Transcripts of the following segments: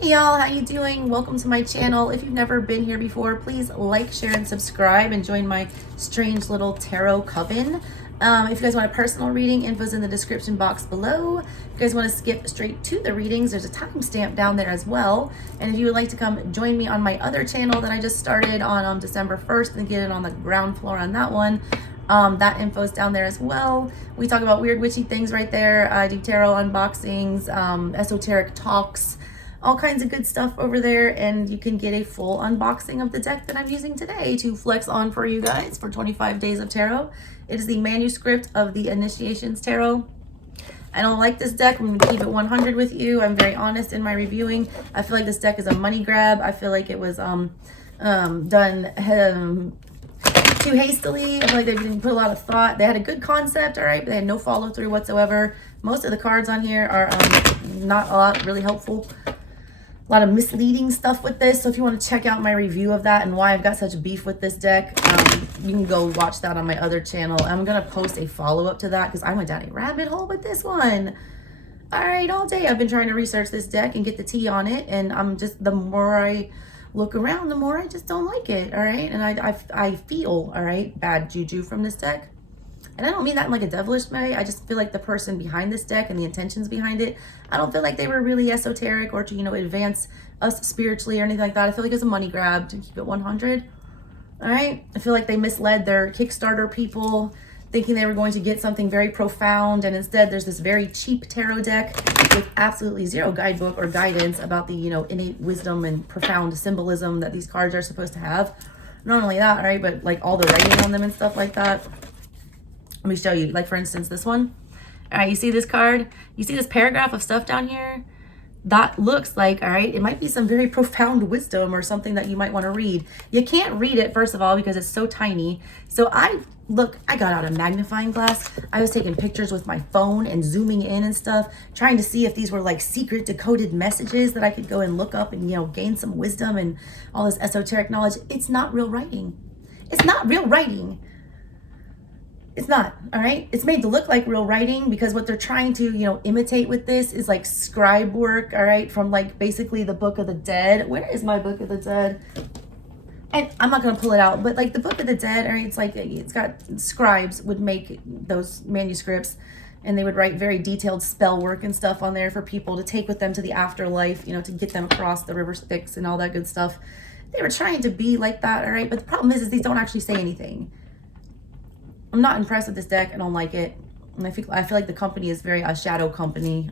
Hey y'all, how you doing? Welcome to my channel. If you've never been here before, please like, share, and subscribe and join my strange little tarot coven. If you guys want a personal reading, info's in the description box below. If you guys want to skip straight to the readings, there's a timestamp down there as well. And if you would like to come join me on my other channel that I just started on December 1st and get it on the ground floor on that one, that info's down there as well. We talk about weird witchy things right there. I do tarot unboxings, esoteric talks, all kinds of good stuff over there, and you can get a full unboxing of the deck that I'm using today to flex on for you guys for 25 days of tarot. It is the manuscript of the Initiations Tarot. I don't like this deck. I'm going to keep it 100 with you. I'm very honest in my reviewing. I feel like this deck is a money grab. I feel like it was done too hastily. I feel like they didn't put a lot of thought. They had a good concept, all right, but they had no follow through whatsoever. Most of the cards on here are not a lot really helpful. A lot of misleading stuff with this. So if you want to check out my review of that and why I've got such beef with this deck, you can go watch that on my other channel. I'm going to post a follow-up to that because I went down a rabbit hole with this one. All right, all day I've been trying to research this deck and get the tea on it. And I'm just, the more I look around, the more I just don't like it. All right. And I feel, all right, bad juju from this deck. And I don't mean that in like a devilish way. I just feel like the person behind this deck and the intentions behind it, I don't feel like they were really esoteric or to, you know, advance us spiritually or anything like that. I feel like it's a money grab to keep it 100. All right. I feel like they misled their Kickstarter people thinking they were going to get something very profound. And instead there's this very cheap tarot deck with absolutely zero guidebook or guidance about the, you know, innate wisdom and profound symbolism that these cards are supposed to have. Not only that, right, but like all the writing on them and stuff like that. Let me show you, like for instance, this one. All right, you see this card? You see this paragraph of stuff down here? That looks like, all right, it might be some very profound wisdom or something that you might want to read. You can't read it, first of all, because it's so tiny. So I got out a magnifying glass. I was taking pictures with my phone and zooming in and stuff, trying to see if these were like secret decoded messages that I could go and look up and, you know, gain some wisdom and all this esoteric knowledge. It's not real writing. It's not real writing. It's not, all right? It's made to look like real writing because what they're trying to, you know, imitate with this is like scribe work, all right? From like basically the Book of the Dead. Where is my Book of the Dead? And I'm not going to pull it out, but like the Book of the Dead, all right, it's like, it's got scribes would make those manuscripts and they would write very detailed spell work and stuff on there for people to take with them to the afterlife, you know, to get them across the river Styx and all that good stuff. They were trying to be like that, all right? But the problem is these don't actually say anything. I'm not impressed with this deck. I don't like it. And I feel like the company is very a shadow company.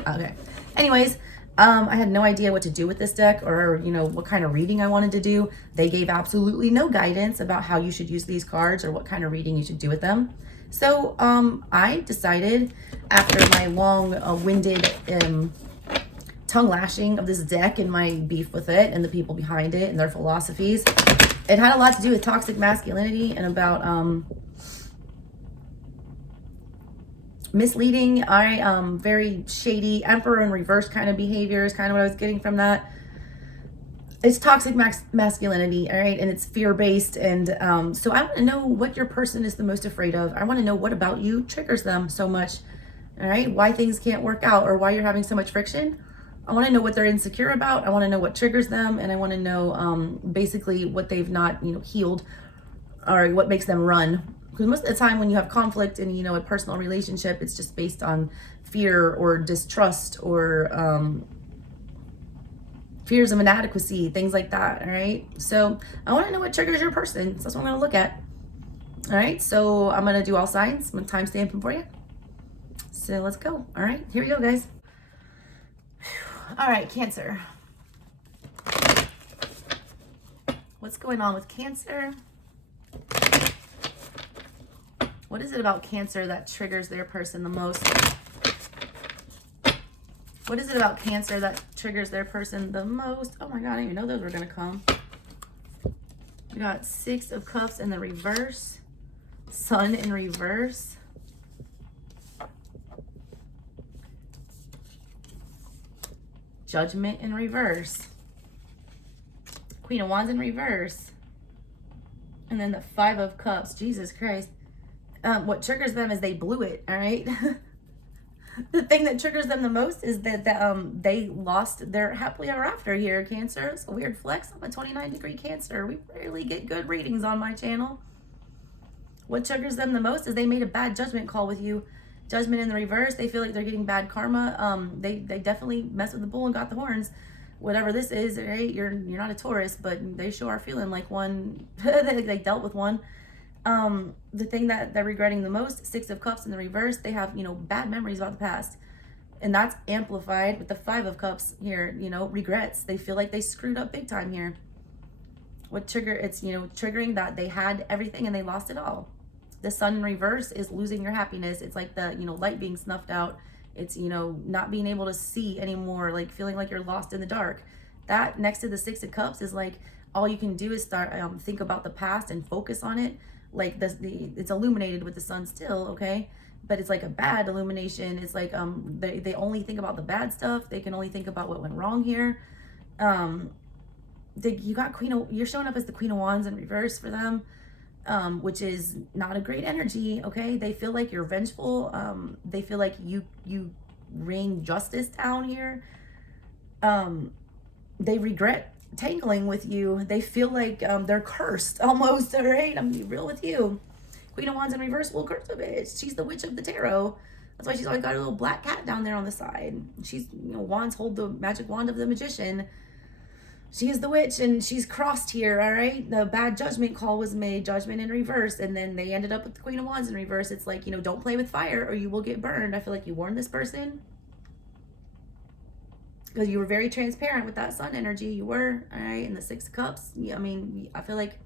Okay. Anyways, I had no idea what to do with this deck or, you know, what kind of reading I wanted to do. They gave absolutely no guidance about how you should use these cards or what kind of reading you should do with them. So I decided after my long-winded tongue lashing of this deck and my beef with it and the people behind it and their philosophies, it had a lot to do with toxic masculinity and about misleading, very shady emperor in reverse kind of behavior is kind of what I was getting from that. It's toxic masculinity, all right, and it's fear-based, and so I want to know what your person is the most afraid of. I want to know what about you triggers them so much, all right, why things can't work out or why you're having so much friction. I want to know what they're insecure about. I want to know what triggers them, and I want to know basically what they've not, you know, healed or what makes them run. Because most of the time when you have conflict in, you know, a personal relationship, it's just based on fear or distrust or fears of inadequacy, things like that, all right? So I want to know what triggers your person. So that's what I'm going to look at. All right, so I'm going to do all signs. I'm going to timestamp them for you. So let's go. All right, here we go, guys. All right, Cancer. What's going on with Cancer? What is it about Cancer that triggers their person the most? What is it about Cancer that triggers their person the most? Oh my God, I didn't even know those were going to come. We got 6 of Cups in the reverse. Sun in reverse. Judgment in reverse. Queen of Wands in reverse. And then the 5 of Cups. Jesus Christ. What triggers them is they blew it, all right? The thing that triggers them the most is that they lost their happily ever after here, Cancer. It's a weird flex. I'm a 29-degree Cancer. We rarely get good readings on my channel. What triggers them the most is they made a bad judgment call with you. Judgment in the reverse. They feel like they're getting bad karma. They definitely messed with the bull and got the horns. Whatever this is, right? You're not a Taurus, but they sure are feeling like one. They dealt with one. The thing that they're regretting the most, Six of Cups in the reverse, they have, bad memories about the past. And that's amplified with the Five of Cups here, regrets. They feel like they screwed up big time here. What trigger? It's, triggering that they had everything and they lost it all. The Sun in reverse is losing your happiness. It's like the, light being snuffed out. It's, not being able to see anymore, like feeling like you're lost in the dark. That next to the Six of Cups is like, all you can do is start, think about the past and focus on it. Like it's illuminated with the sun still, okay? But it's like a bad illumination. It's like, they only think about the bad stuff. They can only think about what went wrong here. You got you're showing up as the Queen of Wands in reverse for them. Which is not a great energy, okay? They feel like you're vengeful. They feel like you rain justice down here. They regret tangling with you. They feel like they're cursed almost, all right? I'm gonna be real with you. Queen of Wands in reverse will curse a bitch. She's the witch of the tarot. That's why she's always got a little black cat down there on the side. She's, wands hold the magic wand of the magician. She is the witch and she's crossed here, all right? The bad judgment call was made, judgment in reverse, and then they ended up with the Queen of Wands in reverse. It's like, don't play with fire or you will get burned. I feel like you warned this person because you were very transparent with that sun energy. You were, all right? And the Six of Cups, I mean, I feel like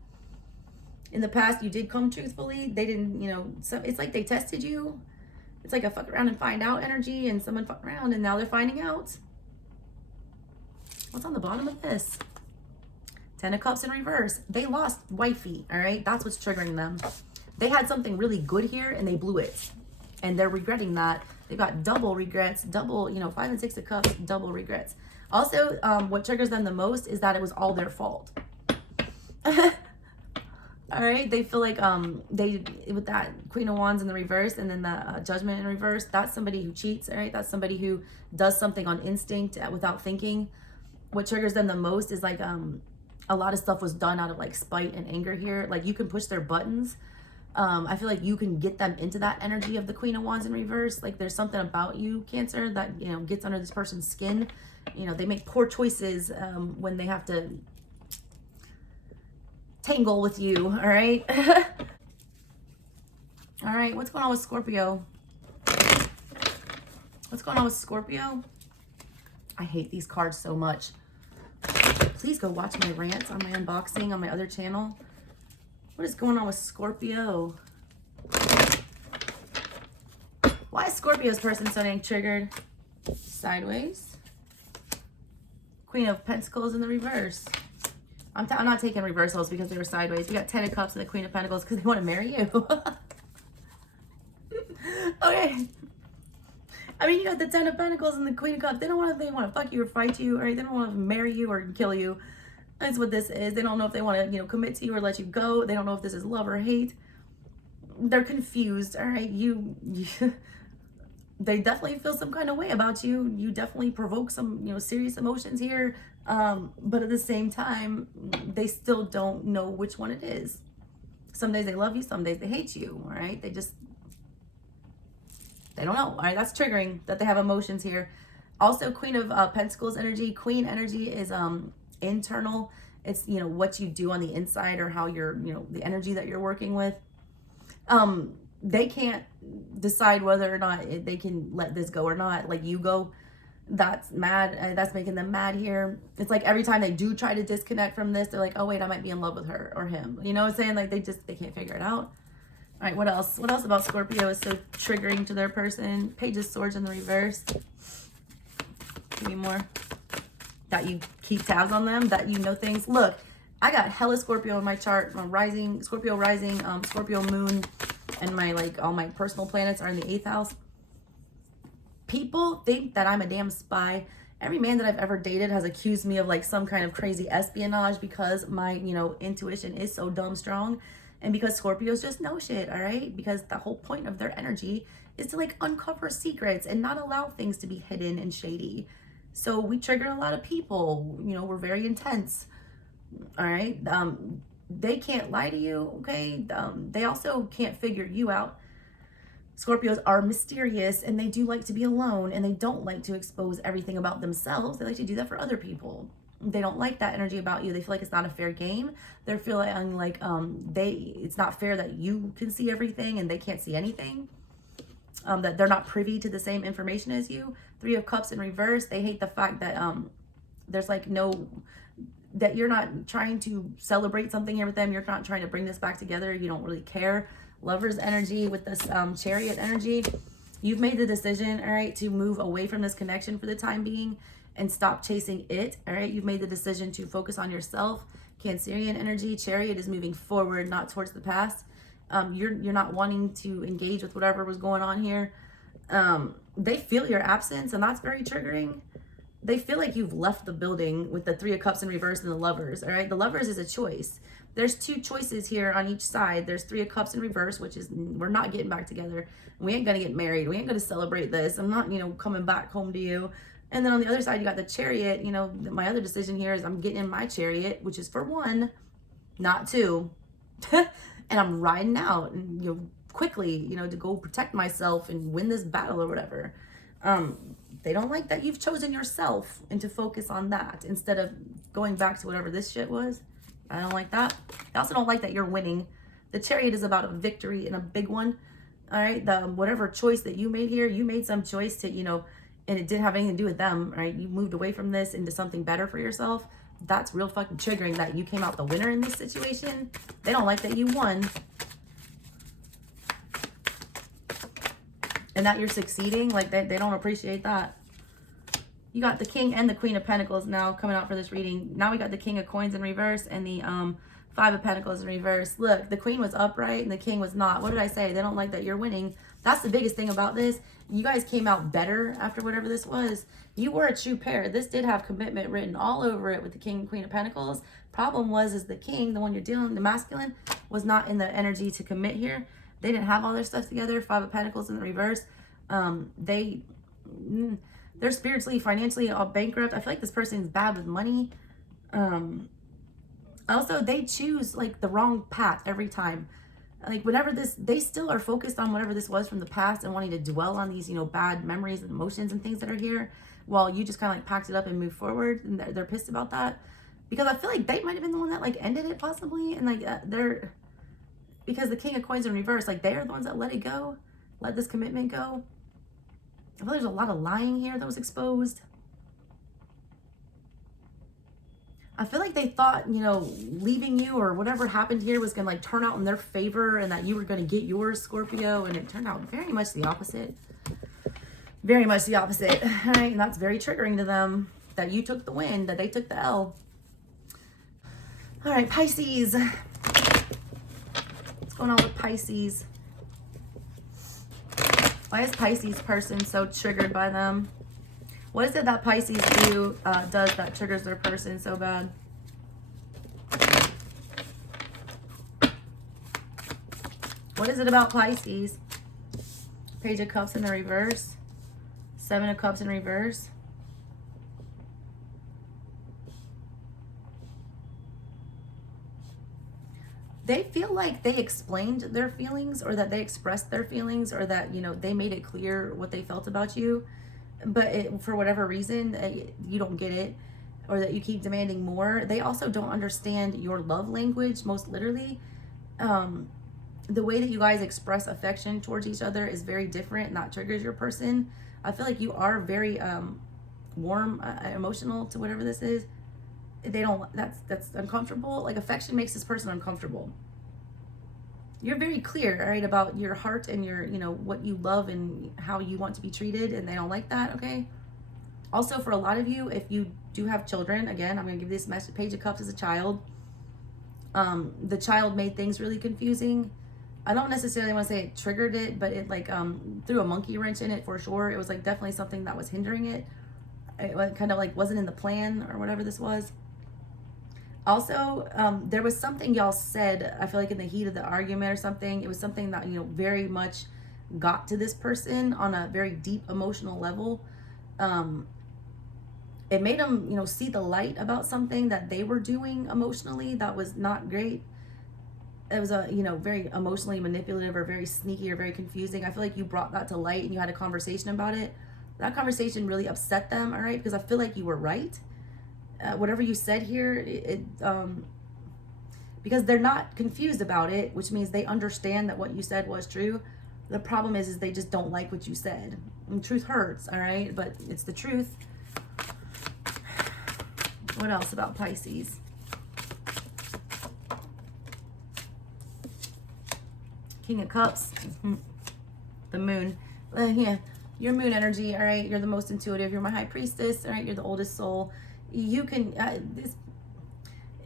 in the past you did come truthfully. They didn't, it's like they tested you. It's like a fuck around and find out energy, and someone fucked around and now they're finding out. What's on the bottom of this? Ten of Cups in reverse. They lost wifey, all right? That's what's triggering them. They had something really good here and they blew it. And they're regretting that. They've got double regrets, double, Five and Six of Cups, double regrets. Also, what triggers them the most is that it was all their fault. All right? They feel like with that Queen of Wands in the reverse and then the Judgment in reverse, that's somebody who cheats, all right? That's somebody who does something on instinct without thinking. What triggers them the most is like a lot of stuff was done out of like spite and anger here. Like you can push their buttons. I feel like you can get them into that energy of the Queen of Wands in reverse. Like there's something about you, Cancer, that gets under this person's skin. They make poor choices when they have to tangle with you. All right. All right. What's going on with Scorpio? What's going on with Scorpio? I hate these cards so much. Please go watch my rants on my unboxing on my other channel. What is going on with Scorpio? Why is Scorpio's person so dang triggered? Sideways. Queen of Pentacles in the reverse. I'm not taking reversals because they were sideways. We got Ten of Cups and the Queen of Pentacles because they want to marry you. Okay. I mean, you got the Ten of Pentacles and the Queen of Cups. They want to fuck you or fight you, right? They don't want to marry you or kill you. That's what this is. They don't know if they want to, commit to you or let you go. They don't know if this is love or hate. They're confused, all right? They definitely feel some kind of way about you. You definitely provoke some, serious emotions here. But at the same time, they still don't know which one it is. Some days they love you, some days they hate you, all right? They don't know. All right, that's triggering that they have emotions here. Also, Queen of Pentacles energy. Queen energy is internal. It's, what you do on the inside or how you're, the energy that you're working with. They can't decide whether or not they can let this go or not. Like you go, that's mad. That's making them mad here. It's like every time they do try to disconnect from this, they're like, oh, wait, I might be in love with her or him. You know what I'm saying? Like they can't figure it out. All right, what else? What else about Scorpio is so triggering to their person? Page of Swords in the reverse. Give me more. That you keep tabs on them, that things. Look, I got hella Scorpio in my chart. My rising, Scorpio rising, Scorpio moon, and my, all my personal planets are in the 8th house. People think that I'm a damn spy. Every man that I've ever dated has accused me of, some kind of crazy espionage because my, intuition is so dumb strong. And because Scorpios just know shit, all right? Because the whole point of their energy is to like uncover secrets and not allow things to be hidden and shady. So we trigger a lot of people, you know, we're very intense. All right. They can't lie to you. Okay. They also can't figure you out. Scorpios are mysterious and they do like to be alone and they don't like to expose everything about themselves. They like to do that for other people. They don't like that energy about you. They feel like it's not a fair game. They're feeling like it's not fair that you can see everything and they can't see anything. That they're not privy to the same information as you. Three of Cups in reverse. They hate the fact that there's like that you're not trying to celebrate something here with them. You're not trying to bring this back together. You don't really care. Lover's energy with this Chariot energy. You've made the decision, all right, to move away from this connection for the time being and stop chasing it, all right? You've made the decision to focus on yourself. Cancerian energy. Chariot is moving forward, not towards the past. You're not wanting to engage with whatever was going on here. They feel your absence, and that's very triggering. They feel like you've left the building with the Three of Cups in reverse and the Lovers, all right? The Lovers is a choice. There's two choices here on each side. There's Three of Cups in reverse, which is we're not getting back together. We ain't going to get married. We ain't going to celebrate this. I'm not, coming back home to you. And then on the other side, you got the Chariot. My other decision here is I'm getting in my Chariot, which is for one, not two. And I'm riding out and, quickly, to go protect myself and win this battle or whatever. They don't like that you've chosen yourself and to focus on that instead of going back to whatever this shit was. I don't like that. I also don't like that you're winning. The Chariot is about a victory and a big one. All right. Whatever choice that you made here, you made some choice to, and it didn't have anything to do with them. Right. You moved away from this into something better for yourself. That's real fucking triggering that you came out the winner in this situation. They don't like that you won. And that you're succeeding. Like they don't appreciate that. You got the King and the Queen of Pentacles now coming out for this reading. Now we got the King of Coins in reverse and the Five of Pentacles in reverse. Look, the Queen was upright and the King was not. What did I say? They don't like that you're winning. That's the biggest thing about this. You guys came out better after whatever this was. You were a true pair. This did have commitment written all over it with the King and Queen of Pentacles. Problem is the King, the one you're dealing with, the masculine, was not in the energy to commit here. They didn't have all their stuff together. Five of Pentacles in the reverse. They're spiritually, financially all bankrupt. I feel like this person's bad with money. Also, they choose like the wrong path every time. Like whenever they still are focused on whatever this was from the past and wanting to dwell on these, bad memories and emotions and things that are here, while you just kind of like packed it up and moved forward. And they're pissed about that because I feel like they might have been the one that like ended it possibly. And like because the King of Coins in reverse, like they're the ones that let it go, let this commitment go. I feel there's a lot of lying here that was exposed. I feel like they thought, leaving you or whatever happened here was going to like turn out in their favor and that you were going to get yours, Scorpio. And it turned out very much the opposite. Very much the opposite. All right. And that's very triggering to them that you took the win, that they took the L. All right, Pisces. What's going on with Pisces? Why is Pisces person so triggered by them? What is it that Pisces does that triggers their person so bad? What is it about Pisces? Page of Cups in the reverse. Seven of Cups in reverse. They feel like they explained their feelings or that they expressed their feelings or that, they made it clear what they felt about you. But for whatever reason, you don't get it or that you keep demanding more. They also don't understand your love language, most literally. The way that you guys express affection towards each other is very different and that triggers your person. I feel like you are very warm, emotional to whatever this is. They don't, that's uncomfortable. Like affection makes this person uncomfortable. You're very clear, all right, about your heart and your, what you love and how you want to be treated, and they don't like that, okay? Also, for a lot of you, if you do have children, again, I'm going to give this message, Page of Cups as a child. The child made things really confusing. I don't necessarily want to say it triggered it, but it like threw a monkey wrench in it for sure. It was like definitely something that was hindering it. It kind of like wasn't in the plan or whatever this was. Also, there was something y'all said, I feel like in the heat of the argument or something. It was something that, very much got to this person on a very deep emotional level. It made them, see the light about something that they were doing emotionally that was not great. It was a, very emotionally manipulative or very sneaky or very confusing. I feel like you brought that to light and you had a conversation about it. That conversation really upset them, all right? Because I feel like you were right. Whatever you said here, because they're not confused about it, which means they understand that what you said was true. The problem is they just don't like what you said. And truth hurts, all right? But it's the truth. What else about Pisces? King of Cups. The moon. Yeah, your moon energy, all right? You're the most intuitive. You're my high priestess, all right? You're the oldest soul. You can...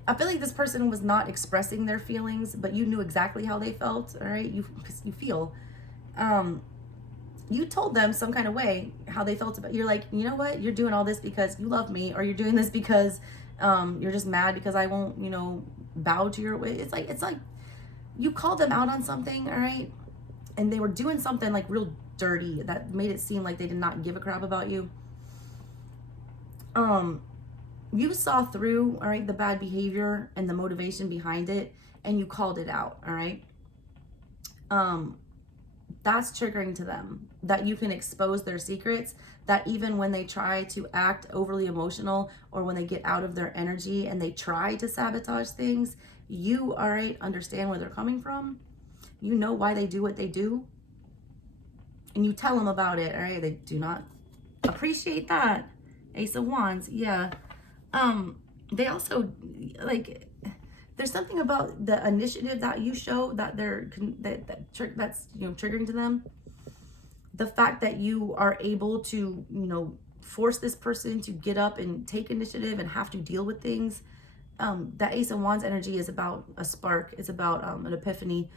I feel like this person was not expressing their feelings, but you knew exactly how they felt, all right? You feel. You told them some kind of way how they felt about. You're like, you know what? You're doing all this because you love me, or you're doing this because you're just mad because I won't, bow to your way. It's like you called them out on something, all right? And they were doing something like real dirty that made it seem like they did not give a crap about you. You saw through, all right, the bad behavior and the motivation behind it, and you called it out, all right? That's triggering to them, that you can expose their secrets, that even when they try to act overly emotional or when they get out of their energy and they try to sabotage things, you, all right, understand where they're coming from. You know why they do what they do. And you tell them about it, all right? They do not appreciate that. Ace of Wands, yeah. They also, like, there's something about the initiative that you show that that's triggering to them. The fact that you are able to force this person to get up and take initiative and have to deal with things. That Ace of Wands energy is about a spark. It's about an epiphany.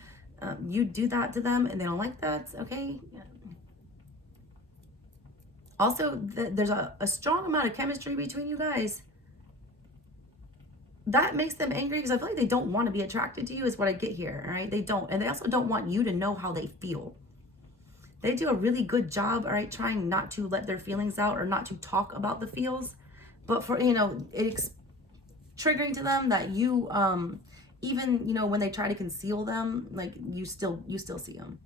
You do that to them and they don't like that. Okay. Also, there's a strong amount of chemistry between you guys. That makes them angry because I feel like they don't want to be attracted to you is what I get here, all right? They don't. And they also don't want you to know how they feel. They do a really good job, all right, trying not to let their feelings out or not to talk about the feels. But for, it's triggering to them that you, even, when they try to conceal them, like you still see them.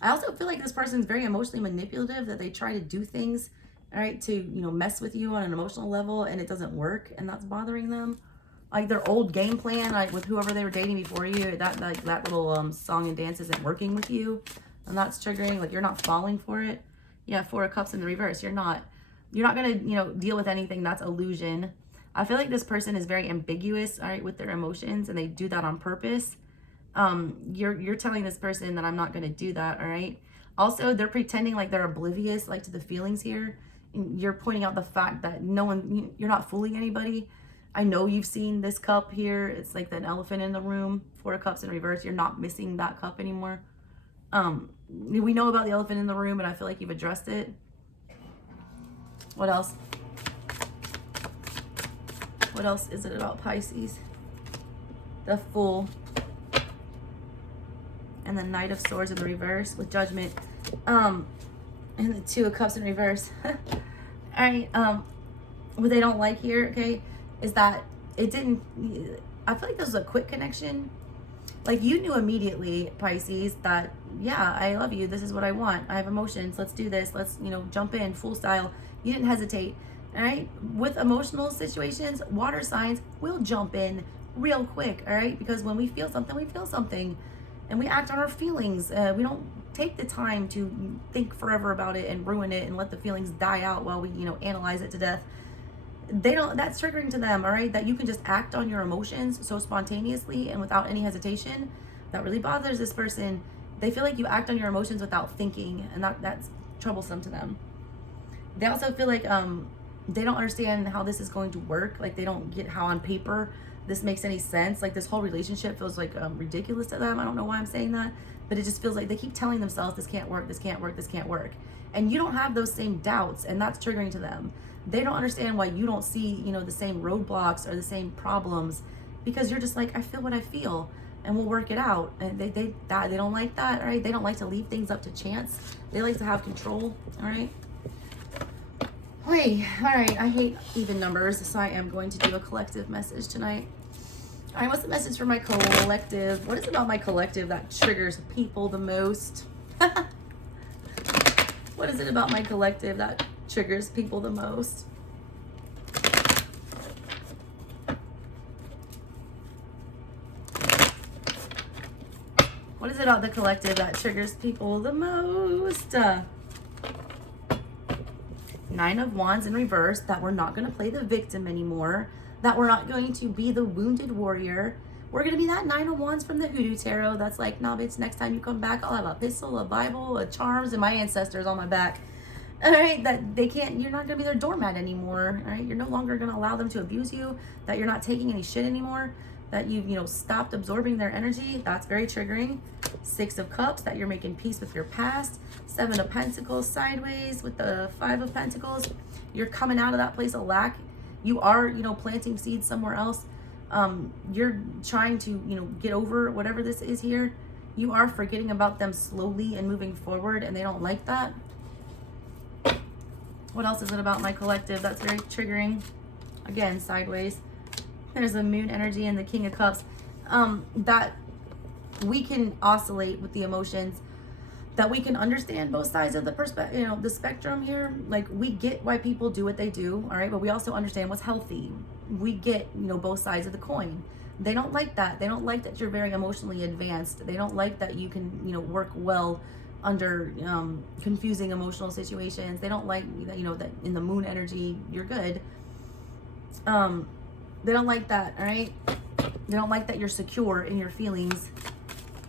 I also feel like this person's very emotionally manipulative, that they try to do things, all right, to, mess with you on an emotional level and it doesn't work and that's bothering them. Like their old game plan, like with whoever they were dating before you, that little song and dance isn't working with you, and that's triggering. Like you're not falling for it. Yeah, Four of Cups in the reverse. You're not gonna deal with anything that's illusion. I feel like this person is very ambiguous, all right, with their emotions, and they do that on purpose. You're telling this person that I'm not gonna do that, all right. Also, they're pretending like they're oblivious, like to the feelings here. And you're pointing out the fact that you're not fooling anybody. I know you've seen this cup here. It's like an elephant in the room. Four of Cups in reverse. You're not missing that cup anymore. We know about the elephant in the room, and I feel like you've addressed it. What else? What else is it about Pisces? The Fool. And the Knight of Swords in the reverse with Judgment. And the Two of Cups in reverse. All right. What they don't like here, okay, is that it didn't, I feel like this was a quick connection. Like you knew immediately, Pisces, that, yeah, I love you. This is what I want. I have emotions. Let's do this. Let's, jump in full style. You didn't hesitate. All right. With emotional situations, water signs will jump in real quick. All right. Because when we feel something, we feel something and we act on our feelings. We don't take the time to think forever about it and ruin it and let the feelings die out while we, analyze it to death. That's triggering to them, all right? That you can just act on your emotions so spontaneously and without any hesitation. That really bothers this person. They feel like you act on your emotions without thinking, and that's troublesome to them. They also feel like they don't understand how this is going to work. Like they don't get how on paper this makes any sense. Like this whole relationship feels like ridiculous to them. I don't know why I'm saying that, but it just feels like they keep telling themselves this can't work, this can't work, this can't work. And you don't have those same doubts, and that's triggering to them. They don't understand why you don't see, the same roadblocks or the same problems, because you're just like, I feel what I feel. and we'll work it out. And they don't like that, all right? They don't like to leave things up to chance. They like to have control, all right? Wait, all right, I hate even numbers, so I am going to do a collective message tonight. All right, what's the message for my collective? What is it about my collective that triggers people the most? What is it about my collective that triggers people the most? What is it about the collective that triggers people the most? Nine of Wands in reverse, that we're not going to play the victim anymore, that we're not going to be the wounded warrior. We're going to be that Nine of Wands from the Hoodoo Tarot that's like, nah, bitch, next time you come back, I'll have a pistol, a Bible, a charms, and my ancestors on my back. All right, that they can't, you're not going to be their doormat anymore. All right, you're no longer going to allow them to abuse you, that you're not taking any shit anymore, that you've, stopped absorbing their energy. That's very triggering. Six of Cups, that you're making peace with your past. Seven of Pentacles sideways with the Five of Pentacles. You're coming out of that place of lack. You are, planting seeds somewhere else. You're trying to, get over whatever this is here. You are forgetting about them slowly and moving forward, and they don't like that. What else is it about my collective that's very triggering? Again, sideways. There's the Moon energy and the King of Cups. That we can oscillate with the emotions, that we can understand both sides of the perspective, the spectrum here. Like, we get why people do what they do, all right, but we also understand what's healthy. We get, both sides of the coin. They don't like that. They don't like that you're very emotionally advanced. They don't like that you can, work well under confusing emotional situations. They don't like that, that in the Moon energy, you're good. They don't like that, all right? They don't like that you're secure in your feelings.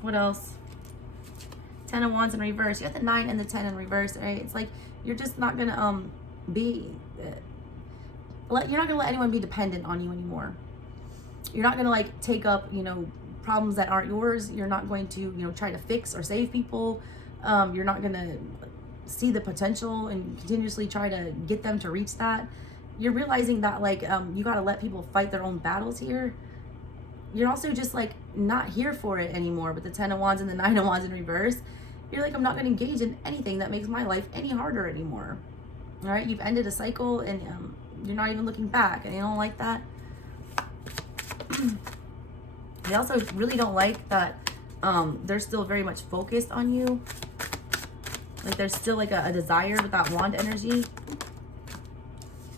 What else? Ten of Wands in reverse. You got the 9 and the 10 in reverse, right? It's like you're just not going to you're not going to let anyone be dependent on you anymore. You're not going to take up, problems that aren't yours. You're not going to, try to fix or save people. You're not going to see the potential and continuously try to get them to reach that. You're realizing that you got to let people fight their own battles here. You're also just not here for it anymore with the 10 of Wands and the 9 of Wands in reverse. You're I'm not going to engage in anything that makes my life any harder anymore. All right, you've ended a cycle, and you're not even looking back, and you don't like that. They also really don't like that they're still very much focused on you. There's still a desire with that Wand energy.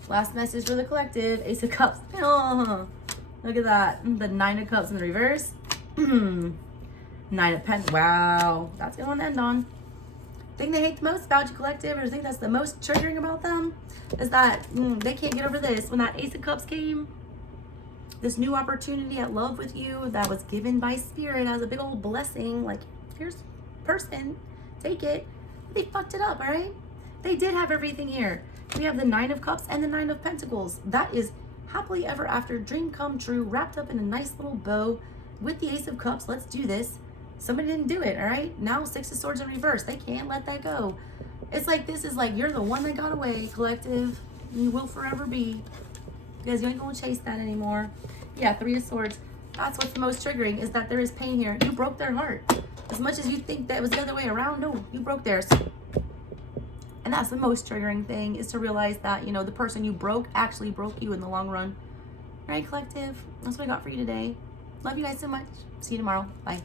Last message for the collective, Ace of Cups. Oh, look at that. The 9 of Cups in the reverse. 9 of Pentacles. Wow. That's a good one to end on. Thing they hate the most about you, collective, or the thing that's the most triggering about them, is that they can't get over this. When that Ace of Cups came, this new opportunity at love with you that was given by Spirit as a big old blessing, here's person, take it. They fucked it up, all right? They did have everything here. We have the 9 of Cups and the 9 of Pentacles. That is happily ever after, dream come true, wrapped up in a nice little bow with the Ace of Cups. Let's do this. Somebody didn't do it, all right? Now 6 of Swords in reverse. They can't let that go. It's this is you're the one that got away, collective. You will forever be. Because you ain't gonna chase that anymore. Yeah, 3 of Swords. That's what's the most triggering, is that there is pain here. You broke their heart. As much as you think that was the other way around, no, you broke theirs. And that's the most triggering thing, is to realize that, the person you broke actually broke you in the long run. All right, collective? That's what I got for you today. Love you guys so much. See you tomorrow. Bye.